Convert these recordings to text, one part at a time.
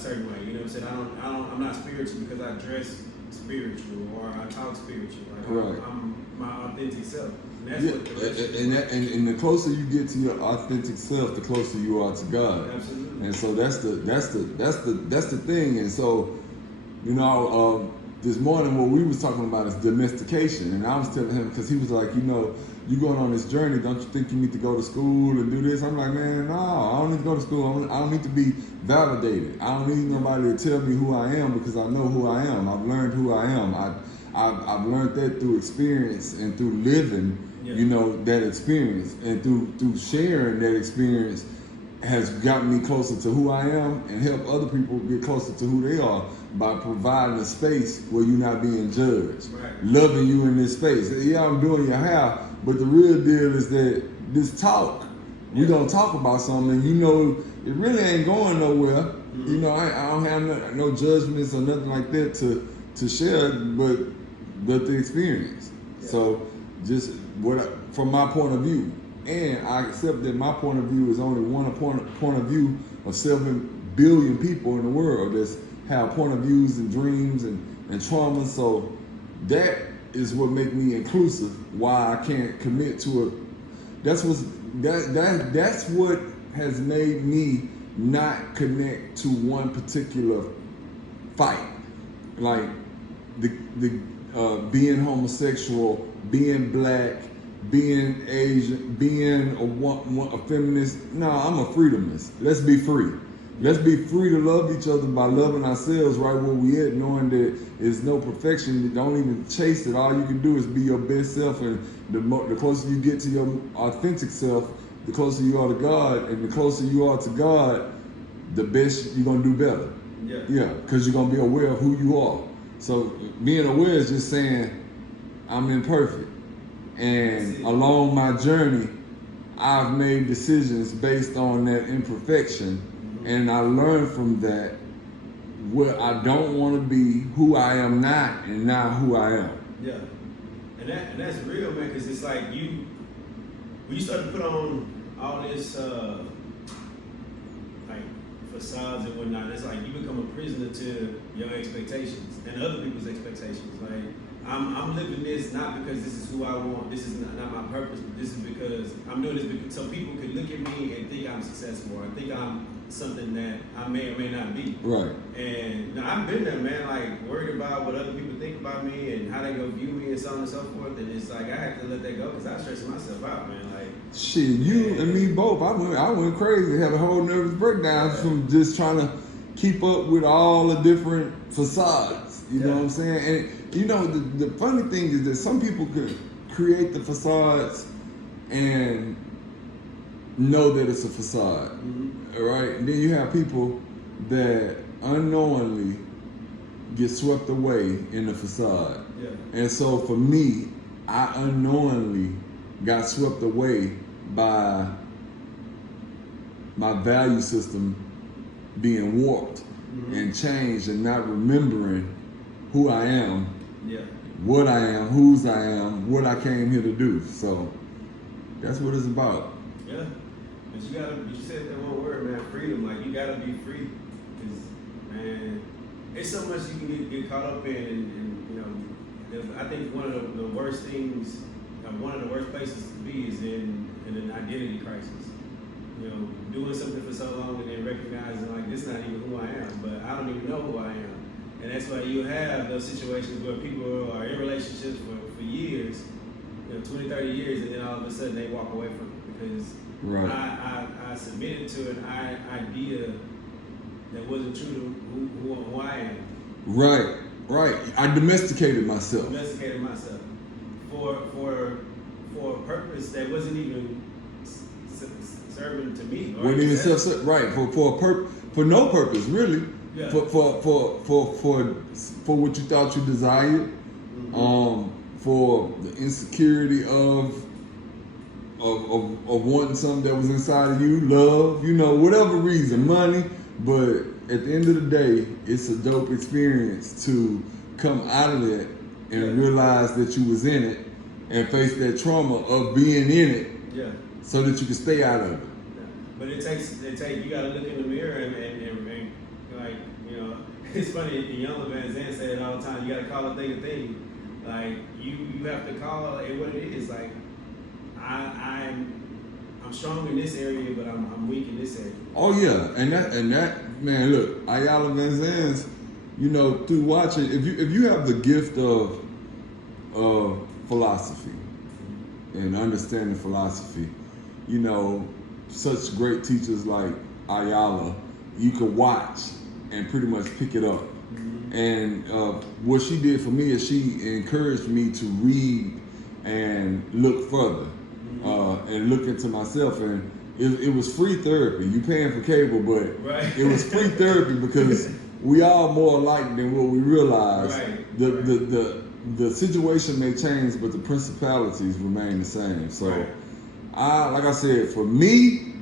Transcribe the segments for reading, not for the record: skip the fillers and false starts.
certain way. You know what I'm saying? I'm not spiritual because I dress spiritual or I talk spiritual. Like I'm my authentic self. And that's what the and the closer you get to your authentic self, the closer you are to God. Absolutely. And so that's the thing. And so, you know, this morning what we was talking about is domestication, and I was telling him, because he was like, you know, you going on this journey, don't you think you need to go to school and do this? I'm like, man, no, I don't need to go to school. I don't need to be validated. I don't need nobody to tell me who I am, because I know who I am. I've learned who I am. I've learned that through experience and through living, you know, that experience, and through sharing that experience has gotten me closer to who I am and help other people get closer to who they are by providing a space where you're not being judged, loving you in this space. Yeah, I'm doing your hair, but the real deal is that this talk, we gonna talk about something, and you know, it really ain't going nowhere. You know, I don't have no judgments or nothing like that to share, but the experience. So just from my point of view. And I accept that my point of view is only one point of view of 7 billion people in the world that have point of views and dreams and trauma. So that is what makes me inclusive. Why I can't commit to it. That's what has made me not connect to one particular fight, like the being homosexual, being black, being Asian, being a feminist. No, I'm a freedomist. Let's be free. Let's be free to love each other by loving ourselves right where we at, knowing that there's no perfection. Don't even chase it. All you can do is be your best self, and the closer you get to your authentic self, the closer you are to God, and the closer you are to God, the best you're gonna do better. Yeah, because you're gonna be aware of who you are. So being aware is just saying, I'm imperfect. And along my journey, I've made decisions based on that imperfection, and I learned from that where I don't want to be who I am not, and not who I am. Yeah, and that's real, man, because it's like when you start to put on all this like facades and whatnot, it's like you become a prisoner to your expectations and other people's expectations. Like I'm living this not because this is who I want, this is not my purpose, but this is because I'm doing this because so people can look at me and think I'm successful, or think I'm something that I may or may not be. Right. And you know, I've been there, man, like worried about what other people think about me and how they go view me and so on and so forth. And it's like I had to let that go because I was stressing myself out, man. Like shit, you and me both. I went crazy, had a whole nervous breakdown from just trying to keep up with all the different facades. You know what I'm saying? And you know, the funny thing is that some people could create the facades and know that it's a facade, right? And then you have people that unknowingly get swept away in the facade. And so for me, I unknowingly got swept away by my value system being warped and changed, and not remembering who I am, what I am, whose I am, what I came here to do. So that's what it's about. Yeah, but you said that one word, man, freedom. Like you gotta be free, because man, it's so much you can get caught up in, and you know, I think one of the worst things, one of the worst places to be is in an identity crisis. You know, doing something for so long and then recognizing like this is not even who I am, but I don't even know who I am. And that's why you have those situations where people are in relationships for years, you know, 20, 30 years, and then all of a sudden they walk away from it because I submitted to an idea that wasn't true to who I am. Right. I domesticated myself. For a purpose that wasn't even serving to me. For no purpose, really. Yeah. For what you thought you desired, for the insecurity of wanting something that was inside of you, love, you know, whatever reason, money. But at the end of the day, it's a dope experience to come out of that and realize that you was in it and face that trauma of being in it, so that you can stay out of it. But it takes you gotta look in the mirror and like it's funny. The younger Van Zandt said it all the time. You gotta call a thing a thing. Like you have to call it what it is. Like I'm strong in this area, but I'm weak in this area. Oh yeah, and that man, look, Ayala Van Zandt, you know, through watching, if you have the gift of philosophy and understanding philosophy, you know, such great teachers like Ayala, you could watch and pretty much pick it up. And what she did for me is she encouraged me to read and look further and look into myself. And it was free therapy. You paying for cable, but right. It was free therapy because we are more alike than what we realize. Right. The situation may change, but the principalities remain the same. So, right. like I said, for me,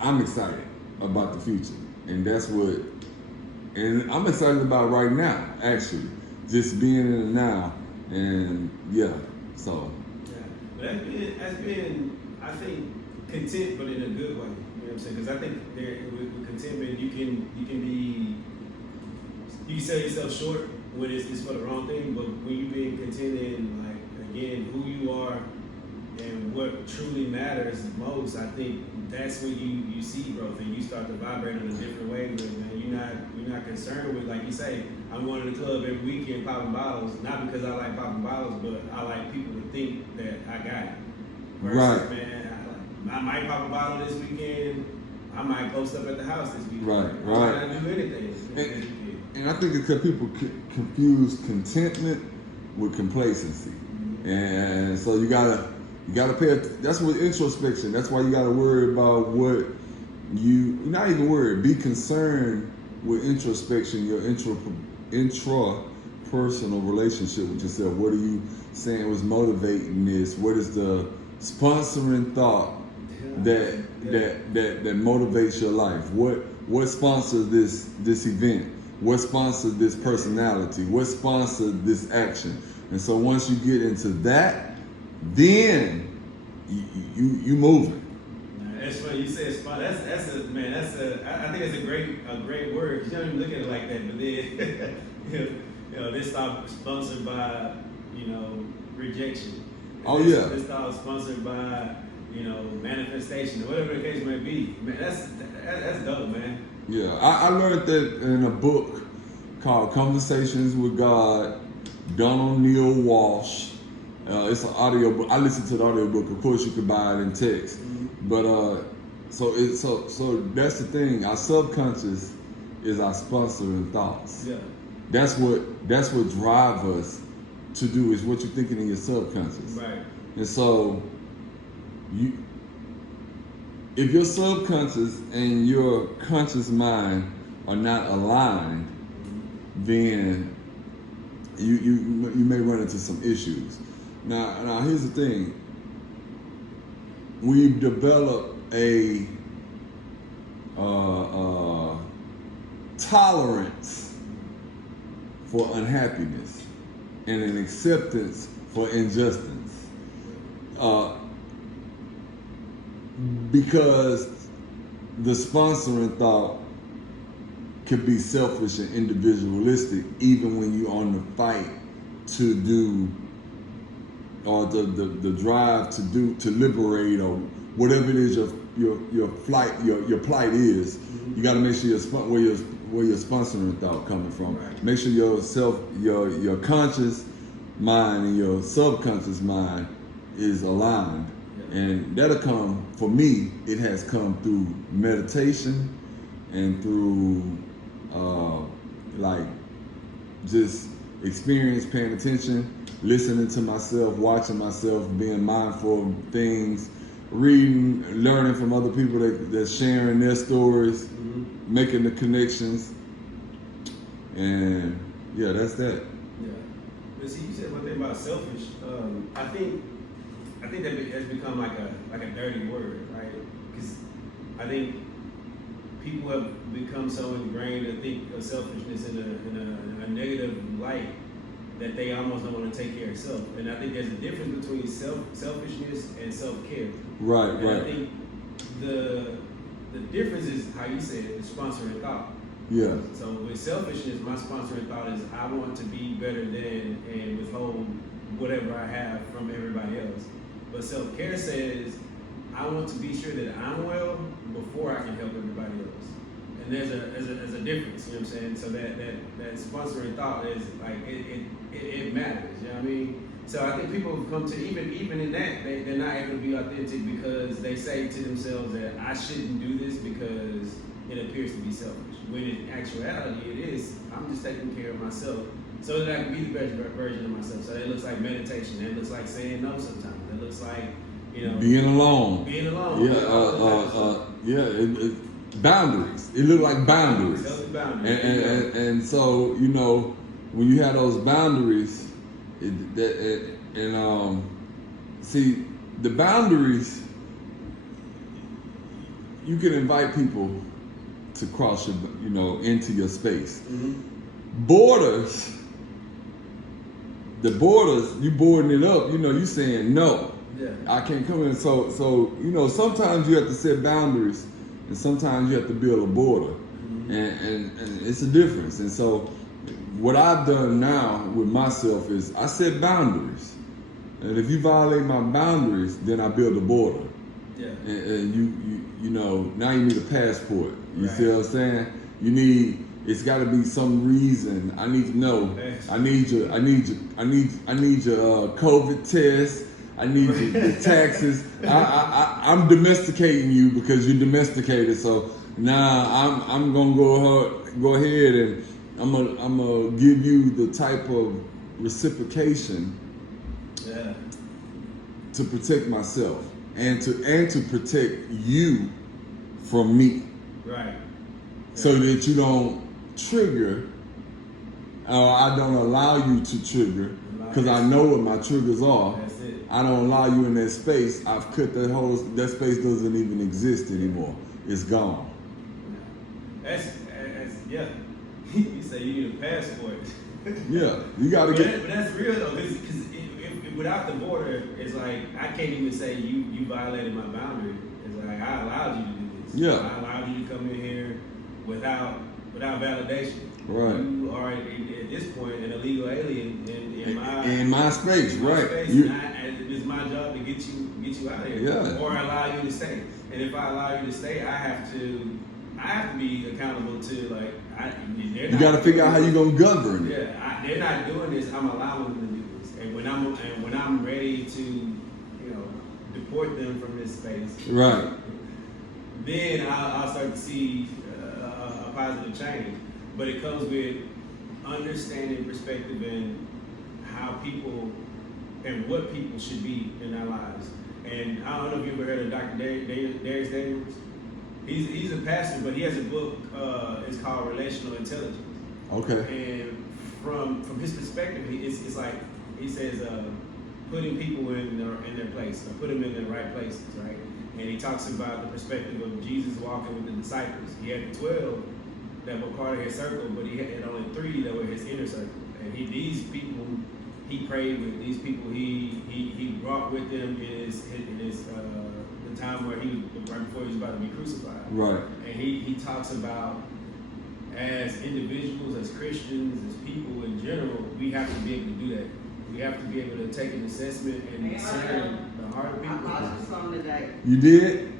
I'm excited about the future, and that's what. And I'm excited about right now, actually, just being in the now, and yeah, so. Yeah, but that's been, I think, content, but in a good way. You know what I'm saying? Because I think with contentment, you can sell yourself short when it's for the wrong thing, but when you being content in, like, again, who you are and what truly matters most, I think that's when you see growth and you start to vibrate in a different way. But man, you're not concerned with, like you say, I'm going to the club every weekend popping bottles, not because I like popping bottles, but I like people to think that I got it. Versus, right. Man, I might pop a bottle this weekend. I might post up at the house this weekend. Right. I might not do anything. And I think it's because people confuse contentment with complacency, and so you gotta pay. That's what introspection. That's why you gotta worry about what you're not even worried. Be concerned with introspection, your intrapersonal relationship with yourself. What are you saying was motivating this? What is the sponsoring thought that motivates your life? What sponsors this event? What sponsored this personality? What sponsored this action? And so once you get into that, then you moving. That's funny. You said spot. I think that's a great word. You don't even look at it like that. But then, this stop sponsored by, rejection. Oh yeah. This stop sponsored by, manifestation, or whatever the case may be. Man, that's dope, man. Yeah, I learned that in a book called Conversations with God, Donald Neil Walsh. It's an audio book. I listened to the audio book. Of course, you could buy it in text. But so that's the thing. Our subconscious is our sponsoring thoughts. Yeah. That's what drive us to do is what you're thinking in your subconscious. Right. And so if your subconscious and your conscious mind are not aligned, then you may run into some issues. Now here's the thing. We've developed a tolerance for unhappiness and an acceptance for injustice. Because the sponsoring thought can be selfish and individualistic, even when you're on the fight to do, or the drive to liberate, or whatever it is your plight is. You got to make sure where your sponsoring thought coming from. Right. Make sure your conscious mind and your subconscious mind is aligned. And that'll come, for me, it has come through meditation and through just experience, paying attention, listening to myself, watching myself, being mindful of things, reading, learning from other people that's sharing their stories, making the connections. And yeah, that's that. Yeah. But see, you said one thing about selfish. I think that has become like a dirty word, right? Because I think people have become so ingrained to think of selfishness in a negative light that they almost don't want to take care of self. And I think there's a difference between selfishness and self-care. Right. I think the difference is how you said it, the sponsoring thought. Yeah. So with selfishness, my sponsoring thought is I want to be better than and withhold whatever I have from everybody else. But self-care says I want to be sure that I'm well before I can help everybody else. And there's a difference, you know what I'm saying? So that sponsoring thought is like it matters, you know what I mean? So I think people come to even in that they're not able to be authentic because they say to themselves that I shouldn't do this because it appears to be selfish. When in actuality it is, I'm just taking care of myself so that I can be the best version of myself. So that looks like meditation. That looks like saying no sometimes. That looks like, you know, being alone. Being alone. Yeah. Boundaries. It looked like boundaries. Healthy boundaries. And so, you know, when you have those boundaries, see, the boundaries, you can invite people to cross your, you know, into your space. Mm-hmm. Borders, the borders, you boarding it up, you know, you saying no. Yeah. I can't come in. So you know, sometimes you have to set boundaries, and sometimes you have to build a border, mm-hmm. and it's a difference. And so, what I've done now with myself is I set boundaries, and if you violate my boundaries, then I build a border. Yeah. And you know, now you need a passport. You Right. see what I'm saying? You need. It's got to be some reason. I need to know. I need your COVID test. I need your taxes. I'm domesticating you because you're domesticated. So now I'm gonna go ahead and I'm gonna give you the type of reciprocation to protect myself and to protect you from me. Right. So that you don't trigger, or I don't allow you to trigger, because I know what my triggers are. That's it. I don't allow you in that space. I've cut that space doesn't even exist anymore. It's gone. That's yeah. You say you need a passport. Yeah, you got to get. But that's real though, because without the border, it's like I can't even say you violated my boundary. It's like I allowed you to do this. Yeah. I allowed you to come in here without validation. Right. You are at this point an illegal alien in my space, right? Space, and it's my job to get you out of here. Yeah. Or allow you to stay. And if I allow you to stay, I have to be accountable to like you got to figure out how you're gonna govern it. Yeah, they're not doing this. I'm allowing them to do this. And when I'm ready to, deport them from this space, right? Then I'll start to see a positive change. But it comes with understanding perspective and how people and what people should be in their lives. And I don't know if you ever heard of Dr. Darius Daniels. He's a pastor, but he has a book. It's called Relational Intelligence. Okay. And from his perspective, it's like he says, putting people in their place, or put them in the right places, right? And he talks about the perspective of Jesus walking with the disciples. He had 12 that were part of his circle, but he had only 3 that were his inner circle. And these people he prayed with, these people he brought with him in his the time where he was right before he was about to be crucified. Right. And he talks about as individuals, as Christians, as people in general, we have to be able to do that. We have to be able to take an assessment and discern the heart of people. I bought you some today. You did?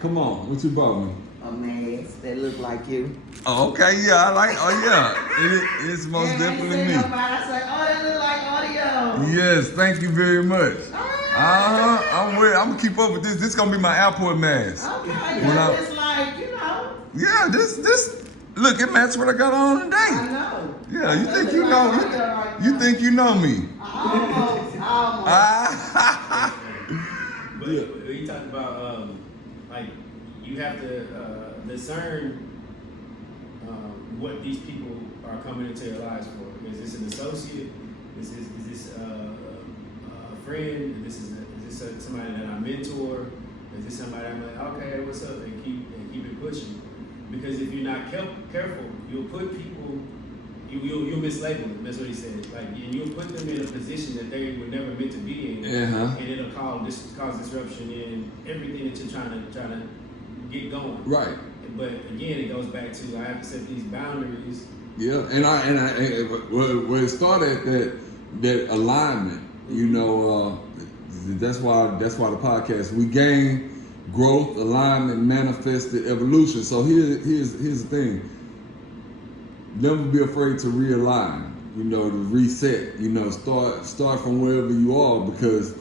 Come on, what you bought me? A mask that look like you. Oh, okay, yeah, I like. Oh, yeah, it's most definitely me. I say, oh, that look like audio. Yes, thank you very much. I'm gonna keep up with this. This gonna be my airport mask. Okay, yeah, it's like, Yeah, this. Look, it matches what I got on today. I know. Yeah, you think you know? You think you know me? Almost. But he talked about like you have to discern what these people are coming into your lives for. Is this an associate? Is this a friend? Is this somebody that I mentor? Is this somebody I'm like, okay, what's up? And keep it pushing. Because if you're not careful, you'll put people, you'll mislabel them. That's what he said. Like, and you'll put them in a position that they were never meant to be in, and it'll cause disruption in everything that you're trying to get going. Right. but again, it goes back to I have to set these boundaries. Yeah, where it started that alignment, you know, that's why the podcast, we gain growth, alignment, manifested evolution. So here's the thing. Never be afraid to realign, you know, to reset, you know, start from wherever you are, because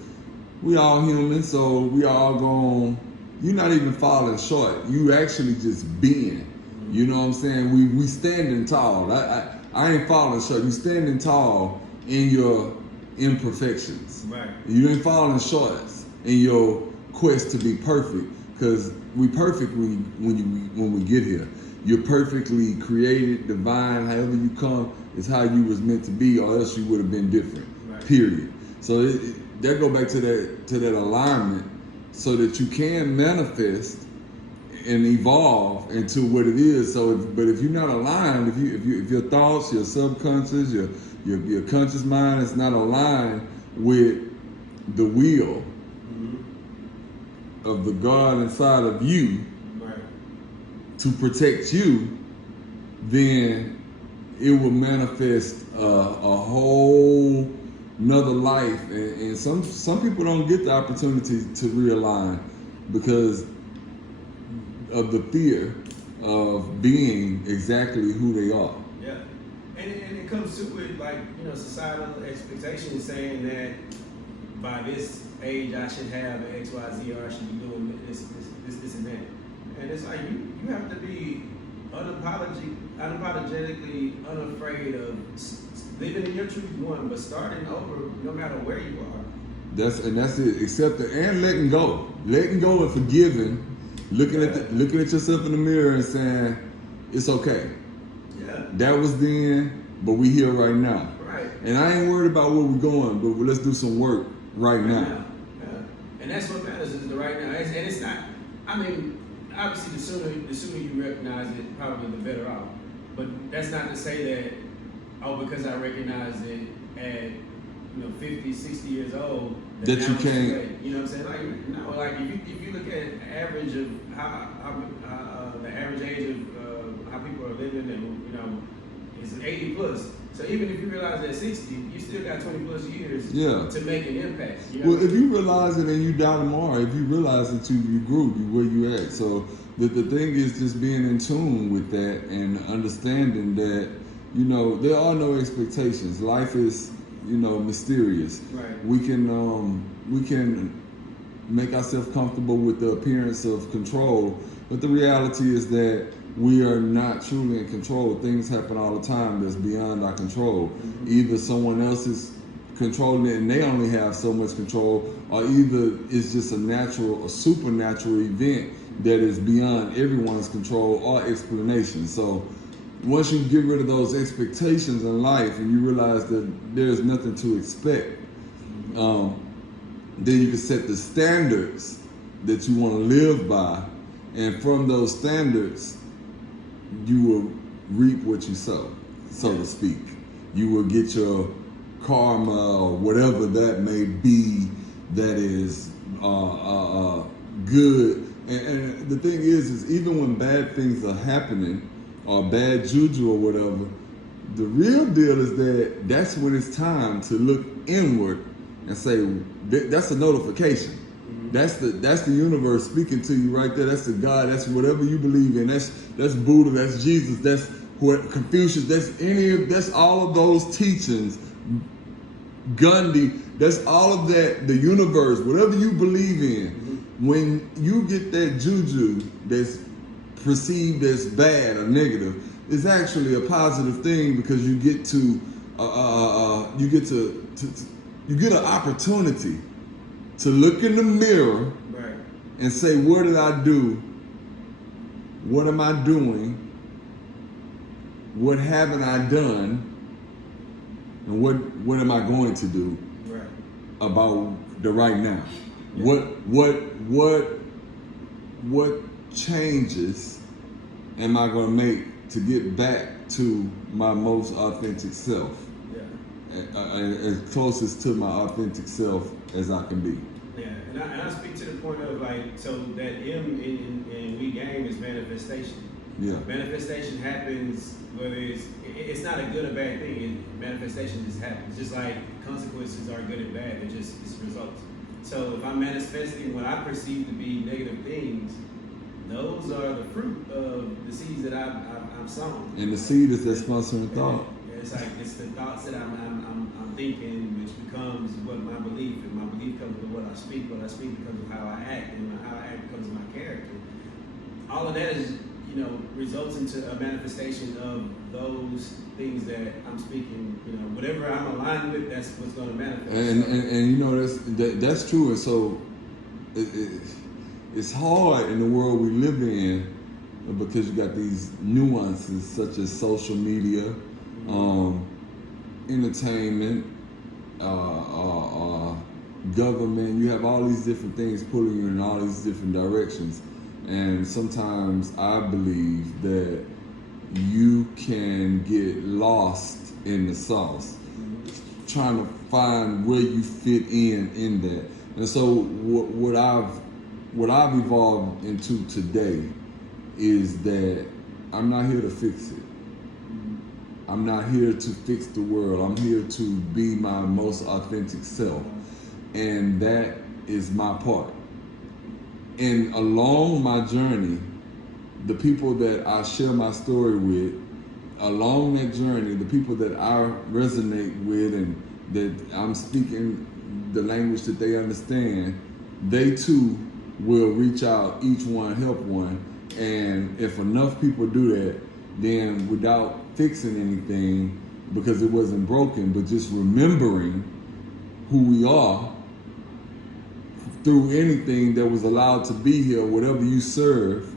we all human, so we all going, you're not even falling short. You actually just being. You know what I'm saying? We standing tall. I ain't falling short. You standing tall in your imperfections. Right. You ain't falling short in your quest to be perfect, because we perfect when we get here. You're perfectly created, divine. However you come is how you was meant to be, or else you would have been different. Right. Period. So that go back to that alignment, so that you can manifest and evolve into what it is. So, but if you're not aligned, if your thoughts, your subconscious, your conscious mind is not aligned with the will of the God inside of you, Right. to protect you, then it will manifest a whole another life. And some people don't get the opportunity to realign because of the fear of being exactly who they are. Yeah. And it comes to it like, you know, societal expectations saying that by this age I should have an X, Y, Z, or I should be doing this, and that. And it's like you have to be unapologetically unafraid of living in your truth, one, but starting over no matter where you are. That's it. Accepting and letting go and forgiving. Looking at yourself in the mirror and saying, it's okay. Yeah. That was then, but we here right now. Right. And I ain't worried about where we're going, but let's do some work right now. Yeah. And that's what matters is the right now. And it's not, I mean, obviously the sooner you recognize it, probably the better off. But that's not to say that, because I recognize it at 50, 60 years old, that you can't. You know what I'm saying? Like, no, like if you look at average of how the average age of how people are living, and is 80 plus. So even if you realize at 60, you still got 20 plus years to make an impact. Well, if you realize it and you die tomorrow, if you realize that you grew, where you at. So the thing is just being in tune with that and understanding that, there are no expectations. Life is, mysterious. Right. We can make ourselves comfortable with the appearance of control, but the reality is that we are not truly in control. Things happen all the time that's beyond our control. Mm-hmm. Either someone else is controlling it and they only have so much control, or either it's just a supernatural event that is beyond everyone's control or explanation. So once you get rid of those expectations in life and you realize that there's nothing to expect, then you can set the standards that you want to live by, and from those standards, you will reap what you sow, so to speak. You will get your karma or whatever that may be that is good. And the thing is even when bad things are happening or bad juju or whatever, the real deal is that's when it's time to look inward and say, that's a notification. Mm-hmm. That's the universe speaking to you right there. That's the God. That's whatever you believe in. That's Buddha. That's Jesus. That's what Confucius. That's all of those teachings. Gandhi. That's all of that. The universe. Whatever you believe in. Mm-hmm. When you get that juju that's perceived as bad or negative, it's actually a positive thing, because you get to you get an opportunity to look in the mirror, right, and say, what did I do? What am I doing? What haven't I done? And what am I going to do right, about the right now? Yeah. What changes am I going to make to get back to my most authentic self? Yeah. As closest to my authentic self as I can be. Yeah, And I speak to the point of like, so that M in we game is manifestation. Yeah. Manifestation happens whether it's not a good or bad thing. Manifestation just happens. Just like consequences are good and bad. It's results. So if I'm manifesting what I perceive to be negative things, those are the fruit of the seeds that I've sown. And the seed is that sponsoring thought. It's like it's the thoughts that I'm thinking, which becomes what my belief, and my belief comes with what I speak. What I speak becomes of how I act, and how I act becomes my character. All of that is, results into a manifestation of those things that I'm speaking. Whatever I'm aligned with, that's what's going to manifest. And that's true. And so it's hard in the world we live in because you got these nuances such as social media, entertainment, government. You have all these different things pulling you in all these different directions. And sometimes I believe that you can get lost in the sauce, trying to find where you fit in that. And so what I've evolved into today is that I'm not here to fix it. I'm not here to fix the world. I'm here to be my most authentic self. And that is my part. And along my journey, the people that I share my story with, along that journey, the people that I resonate with and that I'm speaking the language that they understand, they too will reach out, each one help one. And if enough people do that, then without fixing anything, because it wasn't broken, but just remembering who we are, through anything that was allowed to be here, whatever you serve,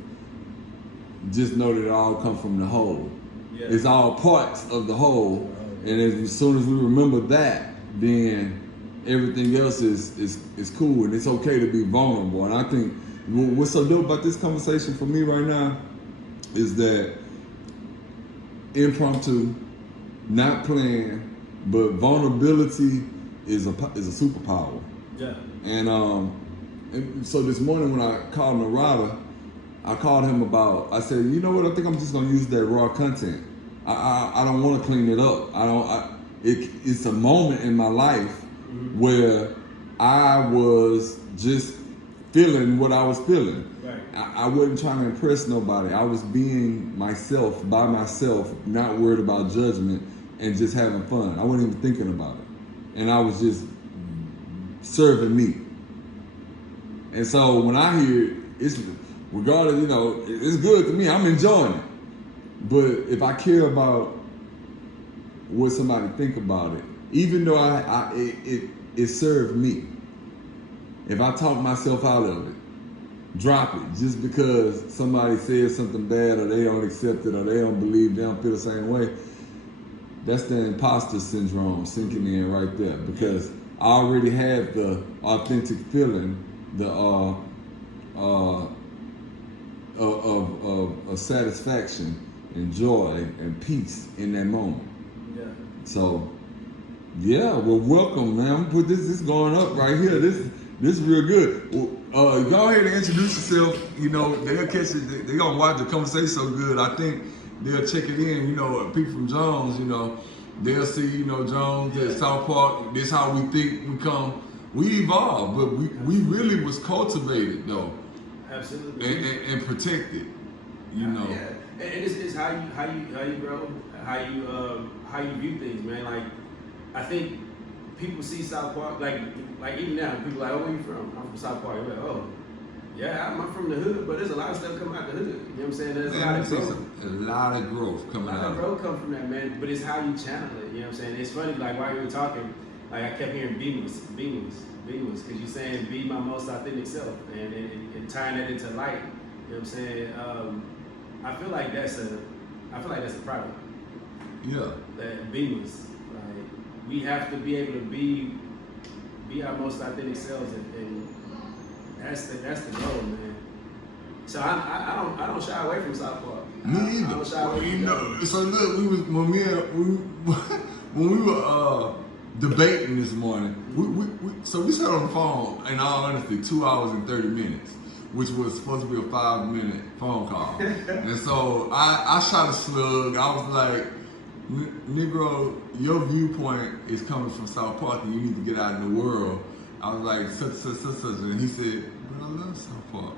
just know that it all comes from the whole. Yeah. It's all parts of the whole. And as soon as we remember that, then everything else is cool, and it's okay to be vulnerable. And I think what's so dope about this conversation for me right now is that impromptu, not planned, but vulnerability is a superpower. Yeah. And so this morning when I called Narada, I called him about, I said, you know what, I think I'm just gonna use that raw content. I don't wanna clean it up. It's a moment in my life where I was just feeling what I was feeling. Right. I wasn't trying to impress nobody. I was being myself, by myself, not worried about judgment, and just having fun. I wasn't even thinking about it. And I was just serving me. And so when I hear it, it's regardless, it's good to me. I'm enjoying it. But if I care about what somebody think about it, even though it served me, if I talk myself out of it, drop it just because somebody says something bad or they don't accept it or they don't believe, they don't feel the same way, that's the imposter syndrome sinking in right there, because I already had the authentic feeling, of satisfaction and joy and peace in that moment. Yeah. So, yeah, well, welcome, man. I'm gonna put this going up right here. This is real good. Well, go ahead and introduce yourself. They'll catch it. They're gonna watch the conversation so good. I think they'll check it in. People from Jones, they'll see, Jones at South Park. This how we think we come. We evolved, but we really was cultivated though. Absolutely. And protected. Yeah. And it's how you grow, how you view things, man. Like, I think people see South Park, like even now, people are like, oh, where you from? I'm from South Park. You're like, oh, yeah, I'm from the hood, but there's a lot of stuff coming out the hood. You know what I'm saying? There's a lot of growth. A lot of growth coming out. A lot of growth come from that, man. But it's how you channel it. You know what I'm saying? It's funny, like while you were talking, like I kept hearing beamless, because you're saying be my most authentic self, and tying that into light. You know what I'm saying? I feel like that's a product. Yeah. That beamless. Like, we have to be able to be our most authentic selves, and that's the goal, man. So I don't shy away from South Park. Me either. I don't shy away from So look, when we were debating this morning. So we sat on the phone, in all honesty, 2 hours and 30 minutes, which was supposed to be a 5-minute phone call. And so I shot a slug. I was like, Negro, your viewpoint is coming from South Park and you need to get out in the world. I was like, such. And he said, but I love South Park.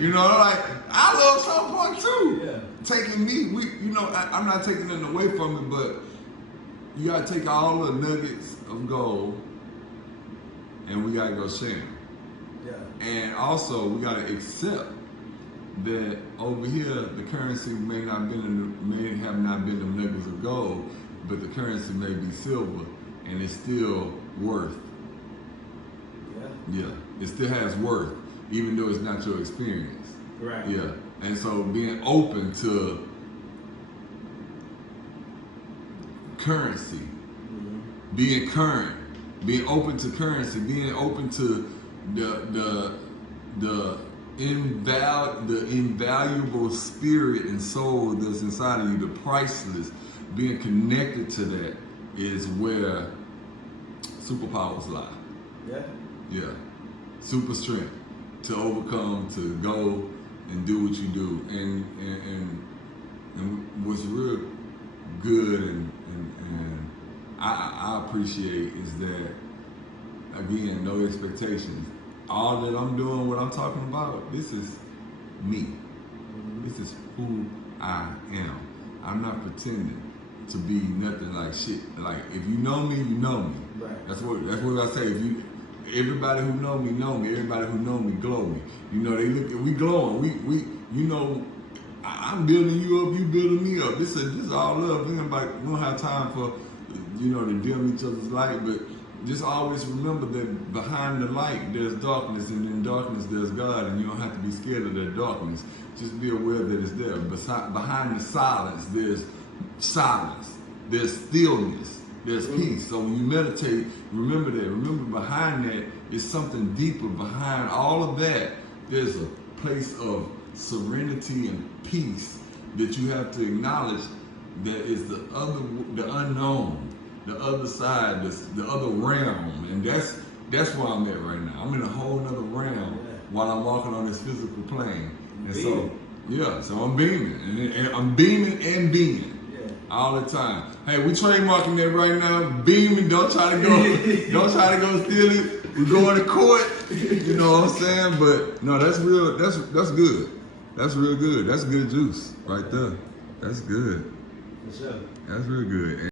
You know, like, I love South Park too. Yeah. Taking me, I'm not taking nothing away from it, but you gotta take all the nuggets of gold and we gotta go share them. Yeah. And also, we gotta accept that over here, the currency may have not been the nuggets of gold, but the currency may be silver, and it's still worth. Yeah, it still has worth, even though it's not your experience. Right. Yeah, and so being open to currency, being current, being open to currency, being open to the invaluable spirit and soul that's inside of you, the priceless, being connected to that is where superpowers lie. Yeah. Yeah. Super strength to overcome, to go and do what you do. And what's real good and I appreciate is that, again, no expectations. All that I'm doing, what I'm talking about, this is me. This is who I am. I'm not pretending to be nothing like shit. Like, if you know me, you know me. Right. That's what I say. Everybody who know me know me. Everybody who know me glow me. You know, they look at, we glowing. We I'm building you up, you building me up. This is all love. We don't have time for, to dim each other's light, but just always remember that behind the light there's darkness, and in darkness there's God, and you don't have to be scared of that darkness. Just be aware that it's there. Behind the silence there's stillness, there's peace. So when you meditate, remember that. Remember behind that is something deeper. Behind all of that, there's a place of serenity and peace that you have to acknowledge that is the unknown. The other side, the other realm, and that's where I'm at right now. I'm in a whole nother realm while I'm walking on this physical plane, and so I'm beaming, and I'm beaming and beaming all the time. Hey, we trademarking that right now. Beaming, don't try to go steal it. We going to court, you know what I'm saying? But no, that's real. That's good. That's real good. That's good juice right there. That's good. For sure. That's real good.